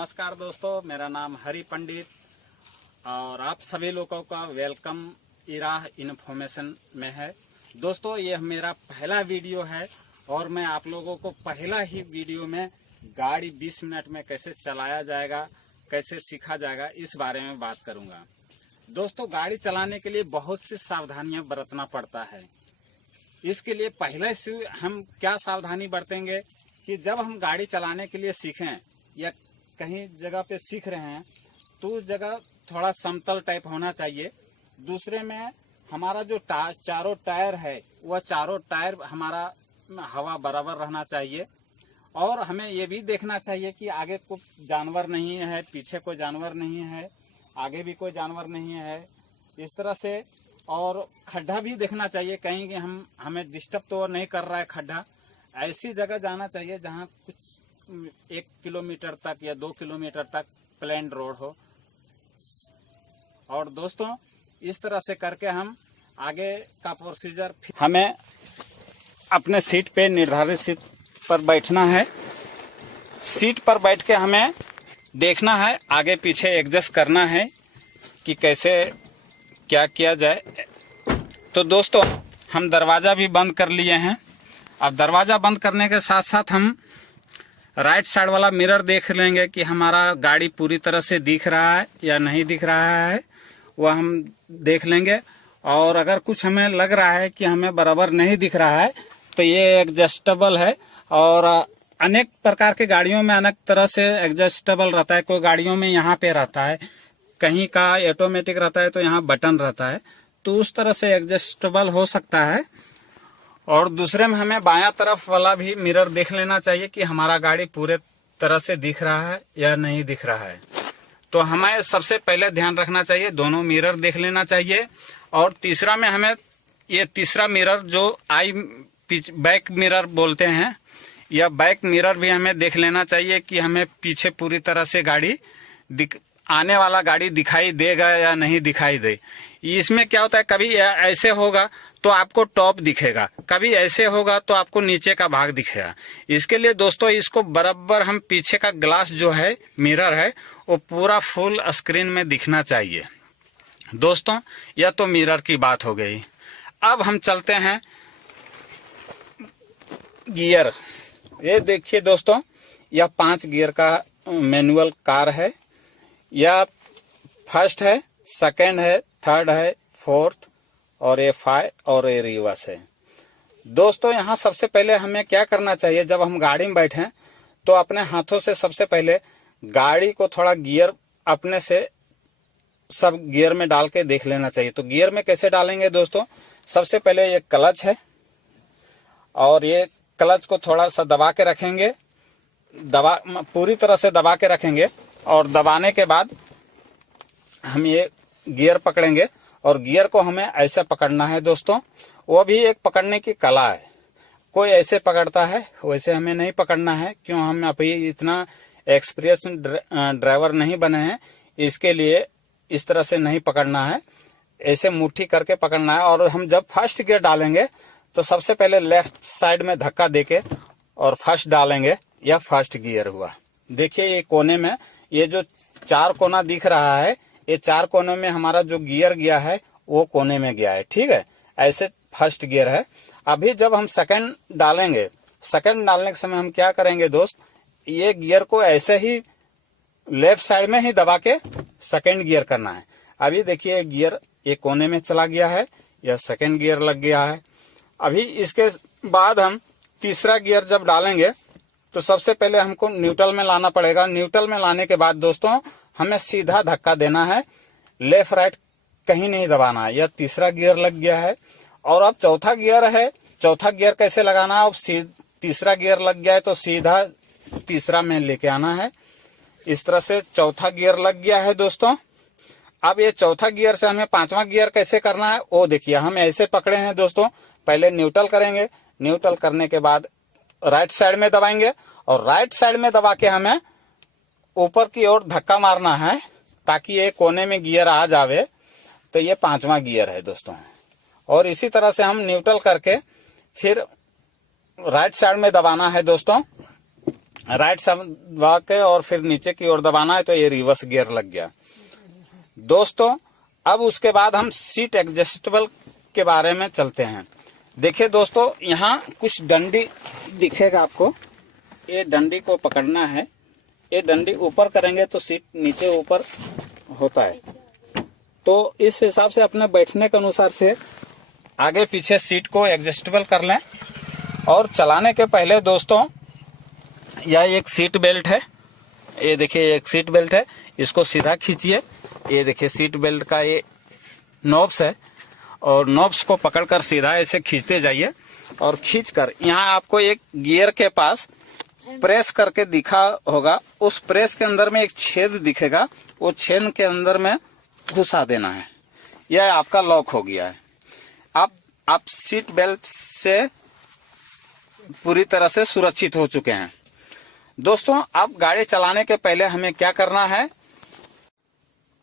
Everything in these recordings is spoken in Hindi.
नमस्कार दोस्तों, मेरा नाम हरि पंडित और आप सभी लोगों का वेलकम इराह इन्फॉर्मेशन में है। दोस्तों, ये मेरा पहला वीडियो है और मैं आप लोगों को पहला ही वीडियो में गाड़ी 20 मिनट में कैसे चलाया जाएगा, कैसे सीखा जाएगा, इस बारे में बात करूंगा। दोस्तों, गाड़ी चलाने के लिए बहुत सी सावधानियां बरतना पड़ता है। इसके लिए पहले से हम क्या सावधानी बरतेंगे कि जब हम गाड़ी चलाने के लिए सीखें या कहीं जगह पे सीख रहे हैं तो उस जगह थोड़ा समतल टाइप होना चाहिए। दूसरे में हमारा जो चारों टायर है वह चारों टायर हमारा हवा बराबर रहना चाहिए और हमें ये भी देखना चाहिए कि आगे कोई जानवर नहीं है, पीछे कोई जानवर नहीं है, आगे भी कोई जानवर नहीं है, इस तरह से। और खड्डा भी देखना चाहिए कहीं कि हमें डिस्टर्ब तो नहीं कर रहा है खड्डा। ऐसी जगह जाना चाहिए जहाँ कुछ 1 किलोमीटर तक या 2 किलोमीटर तक प्लेन रोड हो। और दोस्तों, इस तरह से करके हम आगे का प्रोसीजर, हमें अपने सीट पे निर्धारित सीट पर बैठना है। सीट पर बैठ के हमें देखना है, आगे पीछे एडजस्ट करना है कि कैसे क्या किया जाए। तो दोस्तों, हम दरवाज़ा भी बंद कर लिए हैं। अब दरवाज़ा बंद करने के साथ साथ हम राइट साइड वाला मिरर देख लेंगे कि हमारा गाड़ी पूरी तरह से दिख रहा है या नहीं दिख रहा है, वह हम देख लेंगे। और अगर कुछ हमें लग रहा है कि हमें बराबर नहीं दिख रहा है तो ये एडजस्टेबल है। और अनेक प्रकार के गाड़ियों में अनेक तरह से एडजस्टेबल रहता है। कोई गाड़ियों में यहाँ पे रहता है, कहीं का ऑटोमेटिक रहता है तो यहाँ बटन रहता है, तो उस तरह से एडजस्टेबल हो सकता है। और दूसरे में हमें बायां तरफ वाला भी मिरर देख लेना चाहिए कि हमारा गाड़ी पूरे तरह से दिख रहा है या नहीं दिख रहा है। तो हमें सबसे पहले ध्यान रखना चाहिए, दोनों मिरर देख लेना चाहिए। और तीसरा में हमें ये तीसरा मिरर जो बैक मिरर बोलते हैं, या बैक मिरर भी हमें देख लेना चाहिए कि हमें पीछे पूरी तरह से गाड़ी आने वाला गाड़ी दिखाई देगा या नहीं दिखाई दे। इसमें क्या होता है, कभी ऐसे होगा तो आपको टॉप दिखेगा, कभी ऐसे होगा तो आपको नीचे का भाग दिखेगा। इसके लिए दोस्तों, इसको बराबर हम पीछे का ग्लास जो है, मिरर है, वो पूरा फुल स्क्रीन में दिखना चाहिए। दोस्तों, यह तो मिरर की बात हो गई। अब हम चलते हैं गियर। ये देखिए दोस्तों, यह 5 गियर का मैनुअल कार है। यह फर्स्ट है, सेकंड है, थर्ड है, फोर्थ और ये 5 और ये रिवर्स है। दोस्तों, यहाँ सबसे पहले हमें क्या करना चाहिए, जब हम गाड़ी में बैठे तो अपने हाथों से सबसे पहले गाड़ी को थोड़ा गियर अपने से सब गियर में डाल के देख लेना चाहिए। तो गियर में कैसे डालेंगे दोस्तों, सबसे पहले ये क्लच है और ये क्लच को थोड़ा सा दबा के रखेंगे, पूरी तरह से दबा के रखेंगे। और दबाने के बाद हम ये गियर पकड़ेंगे और गियर को हमें ऐसे पकड़ना है दोस्तों। वो भी एक पकड़ने की कला है, कोई ऐसे पकड़ता है, वैसे हमें नहीं पकड़ना है। क्यों, हम अभी इतना एक्सपीरियंस ड्राइवर नहीं बने हैं, इसके लिए इस तरह से नहीं पकड़ना है, ऐसे मुट्ठी करके पकड़ना है। और हम जब फर्स्ट गियर डालेंगे तो सबसे पहले लेफ्ट साइड में धक्का देके और फर्स्ट डालेंगे, यह फर्स्ट गियर हुआ। देखिए, ये कोने में ये जो 4 कोना दिख रहा है, ये 4 कोने में हमारा जो गियर गया है वो कोने में गया है, ठीक है। ऐसे फर्स्ट गियर है। अभी जब हम सेकंड डालेंगे, सेकंड डालने के समय हम क्या करेंगे दोस्त, ये गियर को ऐसे ही लेफ्ट साइड में ही दबा के सेकंड गियर करना है। अभी देखिए, गियर ये कोने में चला गया है, यह सेकंड गियर लग गया है। अभी इसके बाद हम तीसरा गियर जब डालेंगे तो सबसे पहले हमको न्यूट्रल में लाना पड़ेगा। न्यूट्रल में लाने के बाद दोस्तों, हमें सीधा धक्का देना है, लेफ्ट राइट कहीं नहीं दबाना है। यह तीसरा गियर लग गया है। और अब चौथा गियर है, चौथा गियर कैसे लगाना है। अब तीसरा गियर लग गया है तो सीधा तीसरा में लेके आना है। इस तरह से चौथा गियर लग गया है दोस्तों। अब ये चौथा गियर से हमें 5वां गियर कैसे करना है वो देखिए। हम ऐसे पकड़े हैं दोस्तों, पहले न्यूट्रल करेंगे, न्यूट्रल करने के बाद राइट साइड में दबाएंगे और राइट साइड में दबा के हमें ऊपर की ओर धक्का मारना है ताकि ये कोने में गियर आ जावे। तो ये 5वां गियर है दोस्तों। और इसी तरह से हम न्यूट्रल करके फिर राइट साइड में दबाना है दोस्तों। राइट साइड दबा के और फिर नीचे की ओर दबाना है तो ये रिवर्स गियर लग गया। दोस्तों अब उसके बाद हम सीट एडजस्टेबल के बारे में चलते हैं। देखिए दोस्तों, यहाँ कुछ डंडी दिखेगा आपको, ये डंडी को पकड़ना है। ये डंडी ऊपर करेंगे तो सीट नीचे ऊपर होता है, तो इस हिसाब से अपने बैठने के अनुसार से आगे पीछे सीट को एडजस्टेबल कर लें। और चलाने के पहले दोस्तों, यह एक सीट बेल्ट है, ये देखिए एक सीट बेल्ट है, इसको सीधा खींचिए। ये देखिए सीट बेल्ट का ये नॉब्स है, और नॉब्स को पकड़कर सीधा ऐसे खींचते जाइए। और खींचकर यहाँ आपको एक गियर के पास प्रेस करके दिखा होगा, उस प्रेस के अंदर में एक छेद दिखेगा, वो छेद के अंदर में घुसा देना है। यह आपका लॉक हो गया है। आप सीट बेल्ट से पूरी तरह से सुरक्षित हो चुके हैं। दोस्तों अब गाड़ी चलाने के पहले हमें क्या करना है,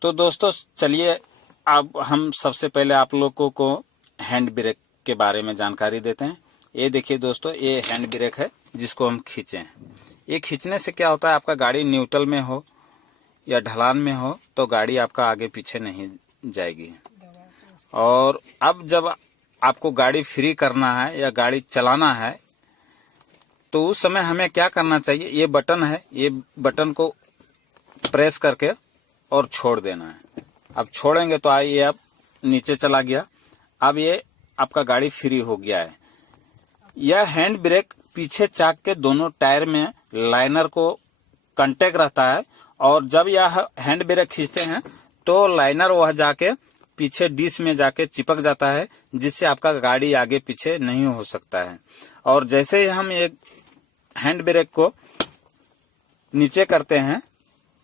तो दोस्तों चलिए अब हम सबसे पहले आप लोगों को हैंड ब्रेक के बारे में जानकारी देते हैं। ये देखिए दोस्तों, ये हैंड ब्रेक है जिसको हम खींचे। ये खींचने से क्या होता है, आपका गाड़ी न्यूट्रल में हो या ढलान में हो तो गाड़ी आपका आगे पीछे नहीं जाएगी। और अब जब आपको गाड़ी फ्री करना है या गाड़ी चलाना है तो उस समय हमें क्या करना चाहिए, ये बटन है, ये बटन को प्रेस करके और छोड़ देना है। अब छोड़ेंगे तो ये अब नीचे चला गया। अब ये आपका गाड़ी फ्री हो गया है। यह हैंड ब्रेक पीछे चाक के दोनों टायर में लाइनर को कांटेक्ट रहता है, और जब यह हैंड ब्रेक खींचते हैं तो लाइनर वह जाके पीछे डिश में जाके चिपक जाता है, जिससे आपका गाड़ी आगे पीछे नहीं हो सकता है। और जैसे ही हम एक हैंड ब्रेक को नीचे करते हैं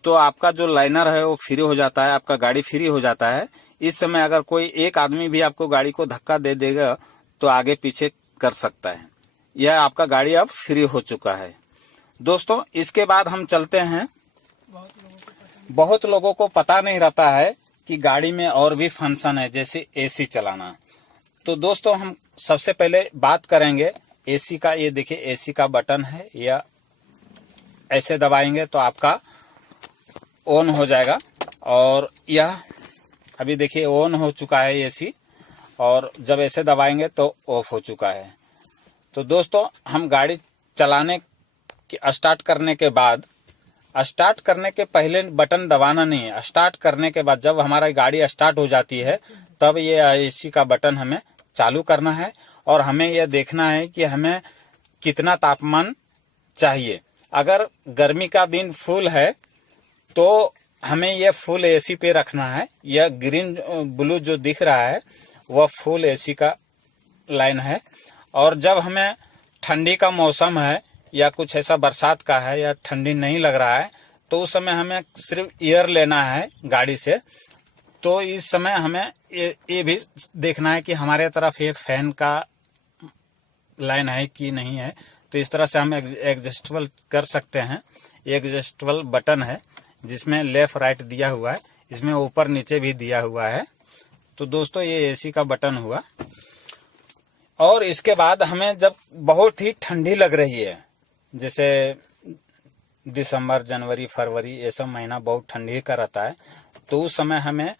तो आपका जो लाइनर है वो फ्री हो जाता है, आपका गाड़ी फ्री हो जाता है। इस समय अगर कोई एक आदमी भी आपको गाड़ी को धक्का दे देगा तो आगे पीछे कर सकता है। यह आपका गाड़ी अब फ्री हो चुका है। दोस्तों इसके बाद हम चलते हैं, बहुत लोगों को पता नहीं रहता है कि गाड़ी में और भी फंक्शन है, जैसे एसी चलाना। तो दोस्तों हम सबसे पहले बात करेंगे एसी का। ये देखिए एसी का बटन है, या ऐसे दबाएंगे तो आपका ऑन हो जाएगा, और यह अभी देखिए ऑन हो चुका है एसी, और जब ऐसे दबाएंगे तो ऑफ हो चुका है। तो दोस्तों हम गाड़ी चलाने की स्टार्ट करने के बाद, स्टार्ट करने के पहले बटन दबाना नहीं है, स्टार्ट करने के बाद जब हमारा गाड़ी स्टार्ट हो जाती है तब ये एसी का बटन हमें चालू करना है। और हमें यह देखना है कि हमें कितना तापमान चाहिए। अगर गर्मी का दिन फुल है तो हमें यह फुल एसी पे रखना है। यह ग्रीन ब्लू जो दिख रहा है वह फुल एसी का लाइन है। और जब हमें ठंडी का मौसम है या कुछ ऐसा बरसात का है या ठंडी नहीं लग रहा है तो उस समय हमें सिर्फ एयर लेना है गाड़ी से। तो इस समय हमें ये भी देखना है कि हमारे तरफ ये फैन का लाइन है कि नहीं है। तो इस तरह से हम एडजस्टेबल कर सकते हैं। एडजस्टेबल बटन है जिसमें लेफ्ट राइट दिया हुआ है, इसमें ऊपर नीचे भी दिया हुआ है। तो दोस्तों ये एसी का बटन हुआ। और इसके बाद हमें जब बहुत ही ठंडी लग रही है, जैसे दिसंबर जनवरी फरवरी ये सब महीना बहुत ठंडी का रहता है, तो उस समय हमें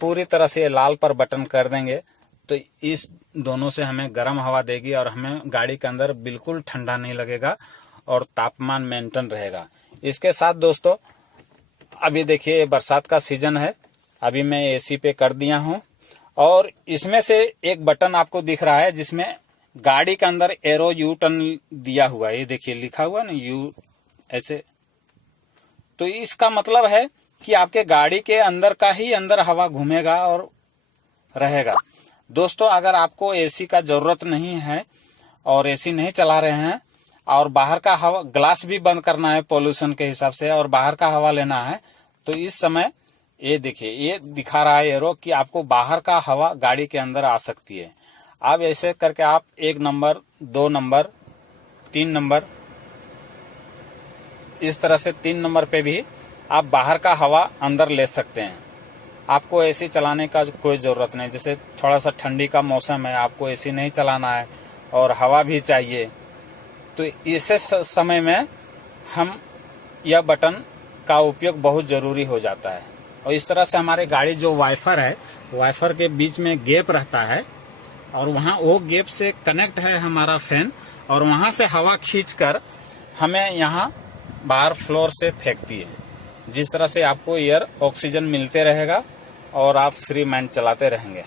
पूरी तरह से लाल पर बटन कर देंगे तो इस दोनों से हमें गर्म हवा देगी और हमें गाड़ी के अंदर बिल्कुल ठंडा नहीं लगेगा और तापमान मेंटेन रहेगा। इसके साथ दोस्तों अभी देखिए बरसात का सीजन है, अभी मैं एसी पे कर दिया हूँ और इसमें से एक बटन आपको दिख रहा है जिसमें गाड़ी के अंदर एरो यू टर्न दिया हुआ है। ये देखिए लिखा हुआ ना यू ऐसे, तो इसका मतलब है कि आपके गाड़ी के अंदर का ही अंदर हवा घूमेगा और रहेगा। दोस्तों अगर आपको एसी का जरूरत नहीं है और एसी नहीं चला रहे हैं और बाहर का हवा ग्लास भी बंद करना है पॉल्यूशन के हिसाब से और बाहर का हवा लेना है, तो इस समय ये देखिए ये दिखा रहा है एरो कि आपको बाहर का हवा गाड़ी के अंदर आ सकती है। अब ऐसे करके आप 1 नंबर 2 नंबर 3 नंबर इस तरह से 3 नंबर पे भी आप बाहर का हवा अंदर ले सकते हैं। आपको एसी चलाने का कोई ज़रूरत नहीं। जैसे थोड़ा सा ठंडी का मौसम है, आपको एसी नहीं चलाना है और हवा भी चाहिए, तो इस समय में हम यह बटन का उपयोग बहुत ज़रूरी हो जाता है। और इस तरह से हमारे गाड़ी जो वाइफर है, वाइफर के बीच में गैप रहता है और वहाँ वो गैप से कनेक्ट है हमारा फैन, और वहाँ से हवा खींचकर हमें यहाँ बाहर फ्लोर से फेंकती है। जिस तरह से आपको एयर ऑक्सीजन मिलते रहेगा और आप फ्री माइंड चलाते रहेंगे।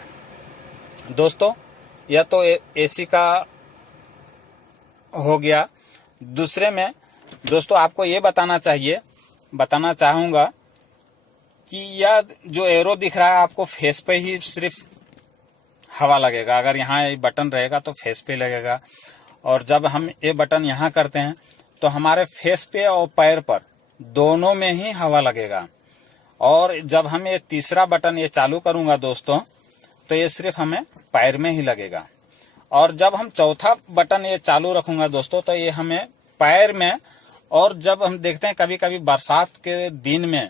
दोस्तों, यह तो एसी का हो गया। दूसरे में दोस्तों आपको ये बताना चाहूँगा कि यह जो एरो दिख रहा है आपको फेस पे ही सिर्फ हवा लगेगा। अगर यहाँ ये बटन रहेगा तो फेस पे लगेगा, और जब हम ये बटन यहाँ करते हैं तो हमारे फेस पे और पैर पर दोनों में ही हवा लगेगा। और जब हम ये तीसरा बटन ये चालू करूँगा दोस्तों, तो ये सिर्फ हमें पैर में ही लगेगा। और जब हम चौथा बटन ये चालू रखूँगा दोस्तों, तो ये हमें पैर में, और जब हम देखते हैं कभी कभी बरसात के दिन में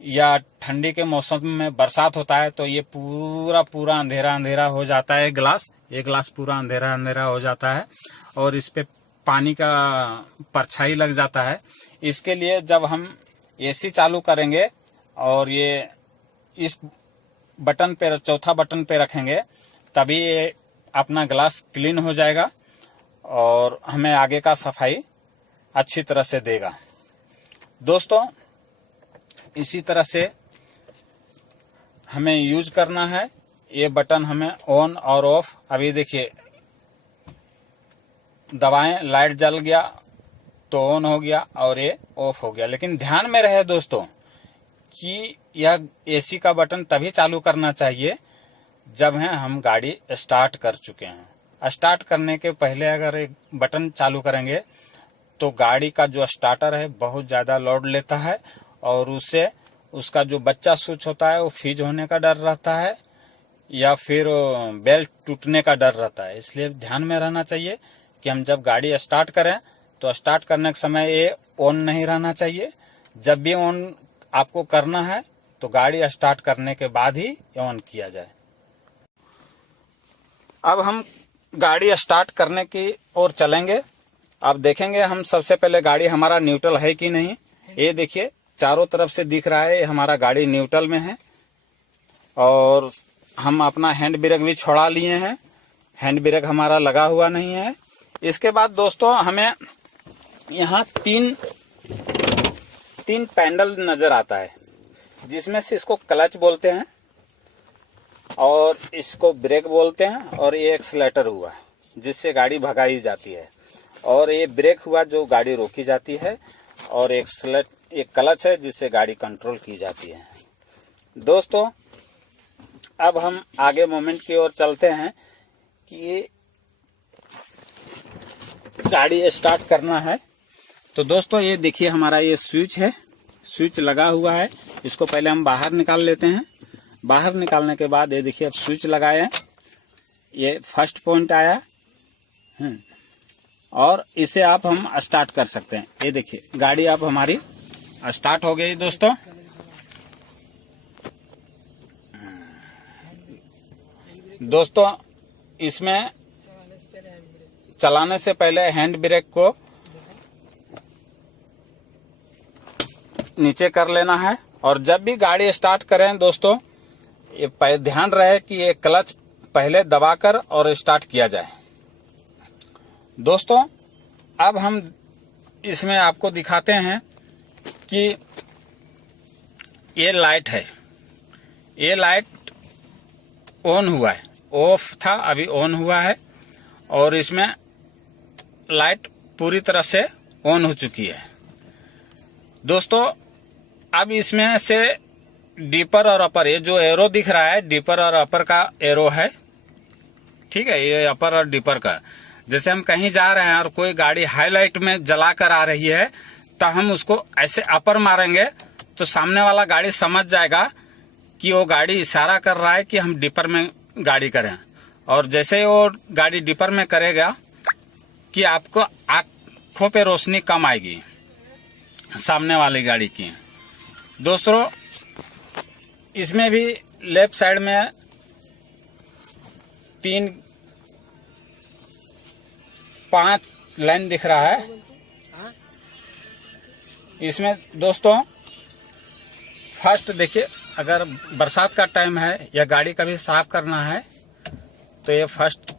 या ठंडी के मौसम में बरसात होता है तो ये पूरा अंधेरा हो जाता है। ये ग्लास पूरा अंधेरा हो जाता है और इस पे पानी का परछाई लग जाता है। इसके लिए जब हम एसी चालू करेंगे और ये इस बटन पे, चौथा बटन पे रखेंगे, तभी ये अपना ग्लास क्लीन हो जाएगा और हमें आगे का सफाई अच्छी तरह से देगा। दोस्तों, इसी तरह से हमें यूज करना है। ये बटन हमें ऑन और ऑफ, अभी देखिए दबाएं, लाइट जल गया तो ऑन हो गया और ये ऑफ हो गया। लेकिन ध्यान में रहे दोस्तों कि यह एसी का बटन तभी चालू करना चाहिए जब हम गाड़ी स्टार्ट कर चुके हैं। स्टार्ट करने के पहले अगर एक बटन चालू करेंगे तो गाड़ी का जो स्टार्टर है बहुत ज़्यादा लोड लेता है और उससे उसका जो बच्चा स्विच होता है वो फ्रीज होने का डर रहता है या फिर बेल्ट टूटने का डर रहता है। इसलिए ध्यान में रहना चाहिए कि हम जब गाड़ी स्टार्ट करें तो स्टार्ट करने के समय ये ऑन नहीं रहना चाहिए। जब भी ऑन आपको करना है तो गाड़ी स्टार्ट करने के बाद ही ऑन किया जाए। अब हम गाड़ी स्टार्ट करने की ओर चलेंगे। अब देखेंगे हम सबसे पहले गाड़ी हमारा न्यूट्रल है कि नहीं। ये देखिए चारों तरफ से दिख रहा है हमारा गाड़ी न्यूट्रल में है और हम अपना हैंड ब्रेक भी छोड़ा लिए हैं। हैंड ब्रेक हमारा लगा हुआ नहीं है। इसके बाद दोस्तों हमें यहाँ तीन पैडल नजर आता है, जिसमें से इसको क्लच बोलते हैं और इसको ब्रेक बोलते हैं और ये एक्सीलरेटर हुआ जिससे गाड़ी भगाई जाती है और ये ब्रेक हुआ जो गाड़ी रोकी जाती है और एक क्लच है जिससे गाड़ी कंट्रोल की जाती है। दोस्तों, अब हम आगे मोमेंट की ओर चलते हैं कि गाड़ी स्टार्ट करना है। तो दोस्तों ये देखिए हमारा ये स्विच है, स्विच लगा हुआ है। इसको पहले हम बाहर निकाल लेते हैं। बाहर निकालने के बाद ये देखिए अब स्विच लगाए, ये फर्स्ट पॉइंट आया और इसे आप हम स्टार्ट कर सकते हैं। ये देखिए गाड़ी अब हमारी स्टार्ट हो गई। दोस्तों इसमें चलाने से पहले हैंड ब्रेक को नीचे कर लेना है और जब भी गाड़ी स्टार्ट करें दोस्तों ये ध्यान रहे कि ये क्लच पहले दबाकर और स्टार्ट किया जाए। दोस्तों अब हम इसमें आपको दिखाते हैं कि ये लाइट है, ये लाइट ऑन हुआ है, ऑफ था अभी ऑन हुआ है और इसमें लाइट पूरी तरह से ऑन हो चुकी है। दोस्तों अब इसमें से डीपर और अपर, ये जो एरो दिख रहा है डीपर और अपर का एरो है, ठीक है, ये अपर और डीपर का। जैसे हम कहीं जा रहे हैं और कोई गाड़ी हाईलाइट में जला कर आ रही है तो हम उसको ऐसे अपर मारेंगे तो सामने वाला गाड़ी समझ जाएगा कि वो गाड़ी इशारा कर रहा है कि हम डीपर में गाड़ी करें। और जैसे ही वो गाड़ी डीपर में करेगा कि आपको आंखों पे रोशनी कम आएगी सामने वाली गाड़ी की। दोस्तों इसमें भी लेफ्ट साइड में 5 लाइन दिख रहा है, इसमें दोस्तों फर्स्ट देखिए, अगर बरसात का टाइम है या गाड़ी कभी साफ करना है तो ये फर्स्ट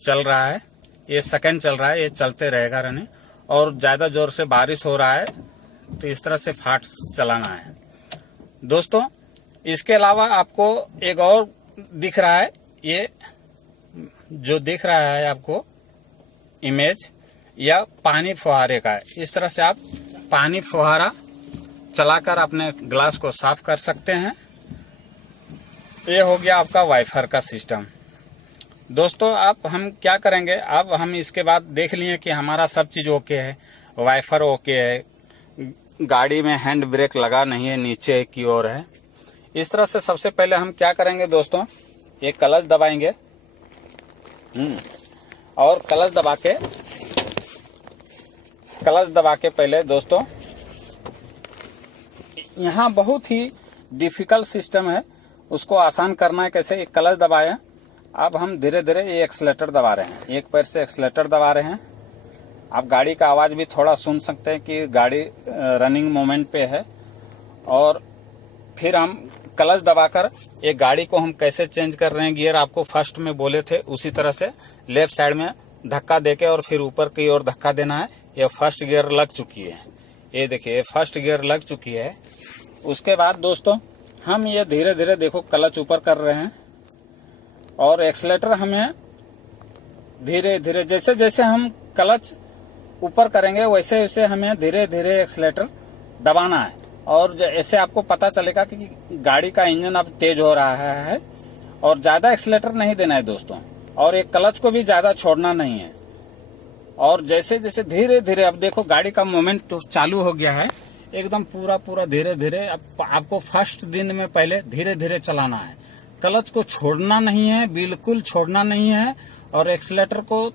चल रहा है, ये सेकंड चल रहा है, ये चलते रहेगा रनिंग। और ज्यादा जोर से बारिश हो रहा है तो इस तरह से फास्ट चलाना है दोस्तों। इसके अलावा आपको एक और दिख रहा है, ये जो दिख रहा है आपको इमेज, या पानी फुहारे का है। इस तरह से आप पानी फुहारा चलाकर अपने ग्लास को साफ कर सकते हैं। ये हो गया आपका वाइफर का सिस्टम दोस्तों। अब हम क्या करेंगे, अब हम इसके बाद देख लिए कि हमारा सब चीज ओके है, वाइफर ओके है, गाड़ी में हैंड ब्रेक लगा नहीं है, नीचे की ओर है। इस तरह से सबसे पहले हम क्या करेंगे दोस्तों, ये क्लच दबाएंगे और क्लच दबा के पहले दोस्तों, यहाँ बहुत ही डिफिकल्ट सिस्टम है, उसको आसान करना है कैसे। एक क्लच दबाए, अब हम धीरे धीरे ये एक्सीलेटर दबा रहे हैं, एक पैर से एक्सीलेटर दबा रहे हैं। आप गाड़ी का आवाज भी थोड़ा सुन सकते हैं कि गाड़ी रनिंग मोमेंट पे है। और फिर हम क्लच दबाकर ये गाड़ी को हम कैसे चेंज कर रहे हैं गियर, आपको फर्स्ट में बोले थे उसी तरह से लेफ्ट साइड में धक्का देके और फिर ऊपर की ओर धक्का देना है। ये फर्स्ट गियर लग चुकी है, ये देखिए फर्स्ट गियर लग चुकी है। उसके बाद दोस्तों हम ये धीरे धीरे देखो क्लच ऊपर कर रहे हैं और एक्सीलेटर हमें धीरे धीरे, जैसे जैसे हम क्लच ऊपर करेंगे वैसे वैसे हमें धीरे धीरे एक्सीलेटर दबाना है। और ऐसे आपको पता चलेगा कि गाड़ी का इंजन अब तेज हो रहा है और ज्यादा एक्सीलेटर नहीं देना है दोस्तों, और एक क्लच को भी ज्यादा छोड़ना नहीं है। और जैसे जैसे धीरे धीरे, अब देखो गाड़ी का मोमेंट तो चालू हो गया है एकदम पूरा धीरे धीरे। अब आपको फर्स्ट दिन में पहले धीरे धीरे चलाना है, क्लच को छोड़ना नहीं है, बिल्कुल छोड़ना नहीं है। और एक्सीलेटर को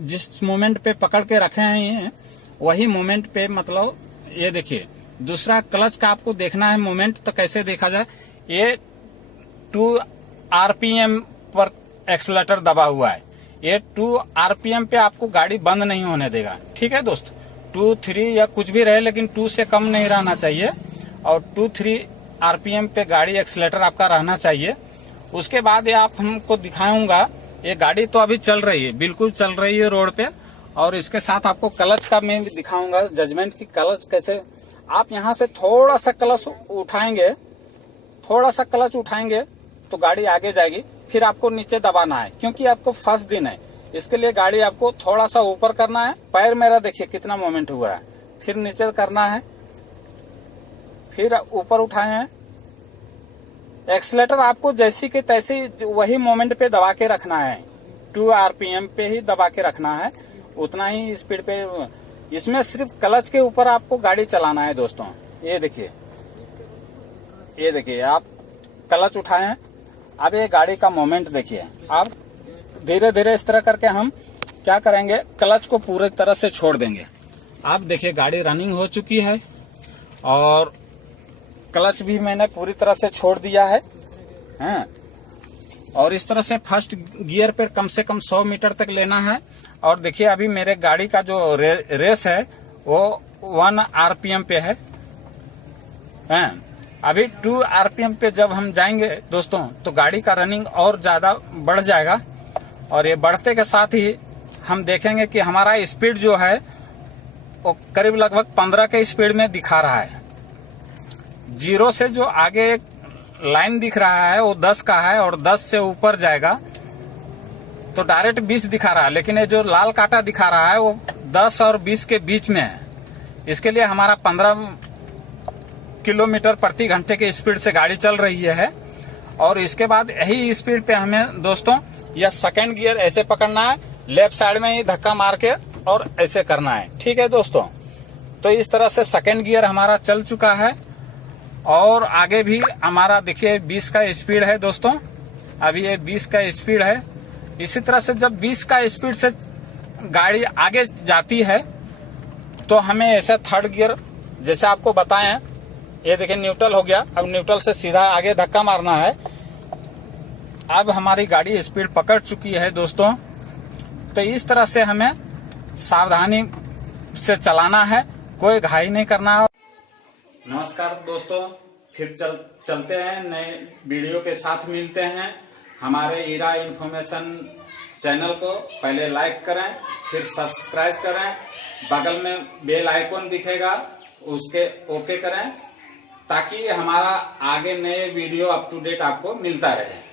जिस मोमेंट पे पकड़ के रखे हैं वही मोमेंट पे, मतलब ये देखिए दूसरा क्लच का आपको देखना है मोमेंट, तो कैसे देखा जाए, ये 2 RPM पर एक्सीलेटर दबा हुआ है, ये 2 RPM पे आपको गाड़ी बंद नहीं होने देगा। ठीक है दोस्त, 2, 3 या कुछ भी रहे लेकिन 2 से कम नहीं रहना चाहिए और 2, 3 RPM पे गाड़ी एक्सीलेटर आपका रहना चाहिए। उसके बाद ये आप हमको दिखाऊंगा, ये गाड़ी तो अभी चल रही है, बिल्कुल चल रही है रोड पे। और इसके साथ आपको क्लच का मैं भी दिखाऊंगा, जजमेंट की क्लच कैसे। आप यहाँ से थोड़ा सा क्लच उठाएंगे तो गाड़ी आगे जाएगी, फिर आपको नीचे दबाना है क्योंकि आपको फर्स्ट दिन है। इसके लिए गाड़ी आपको थोड़ा सा ऊपर करना है, पैर मेरा देखिए कितना मोमेंट हुआ है, फिर नीचे करना है, फिर ऊपर उठाए हैं। एक्सीलेटर आपको जैसी के तैसी वही मोमेंट पे दबा के रखना है, 2 RPM पे ही दबा के रखना है, उतना ही स्पीड पे। इसमें सिर्फ क्लच के ऊपर आपको गाड़ी चलाना है दोस्तों। ये देखिए आप क्लच उठाए हैं, अब ये गाड़ी का मोमेंट देखिए। आप धीरे धीरे इस तरह करके हम क्या करेंगे, क्लच को पूरी तरह से छोड़ देंगे। आप देखिए गाड़ी रनिंग हो चुकी है और क्लच भी मैंने पूरी तरह से छोड़ दिया है और इस तरह से फर्स्ट गियर पे कम से कम 100 मीटर तक लेना है। और देखिए अभी मेरे गाड़ी का जो रेस है वो 1 RPM पे है। अभी 2 RPM पे जब हम जाएंगे दोस्तों तो गाड़ी का रनिंग और ज्यादा बढ़ जाएगा। और ये बढ़ते के साथ ही हम देखेंगे कि हमारा स्पीड जो है वो करीब लगभग 15 के स्पीड में दिखा रहा है। 0 से जो आगे एक लाइन दिख रहा है वो 10 का है और 10 से ऊपर जाएगा तो डायरेक्ट 20 दिखा रहा है, लेकिन ये जो लाल कांटा दिखा रहा है वो 10 और 20 के बीच में है। इसके लिए हमारा 15 किलोमीटर प्रति घंटे के स्पीड से गाड़ी चल रही है। और इसके बाद यही स्पीड पे हमें दोस्तों यह सेकंड गियर ऐसे पकड़ना है, लेफ्ट साइड में ही धक्का मार के और ऐसे करना है। ठीक है दोस्तों, तो इस तरह से सेकंड गियर हमारा चल चुका है और आगे भी हमारा देखिए 20 का स्पीड है दोस्तों। अभी ये 20 का स्पीड है। इसी तरह से जब 20 का स्पीड से गाड़ी आगे जाती है तो हमें ऐसे थर्ड गियर जैसे आपको बताएं, ये देखिए न्यूट्रल हो गया, अब न्यूट्रल से सीधा आगे धक्का मारना है। अब हमारी गाड़ी स्पीड पकड़ चुकी है दोस्तों। तो इस तरह से हमें सावधानी से चलाना है कोई घाई नहीं करना। नमस्कार दोस्तों, फिर चलते हैं नए वीडियो के साथ मिलते हैं। हमारे ईरा इन्फॉर्मेशन चैनल को पहले लाइक करें, फिर सब्सक्राइब करें, बगल में बेल आइकॉन दिखेगा उसके ओके करें, ताकि हमारा आगे नए वीडियो अप टू डेट आपको मिलता रहे।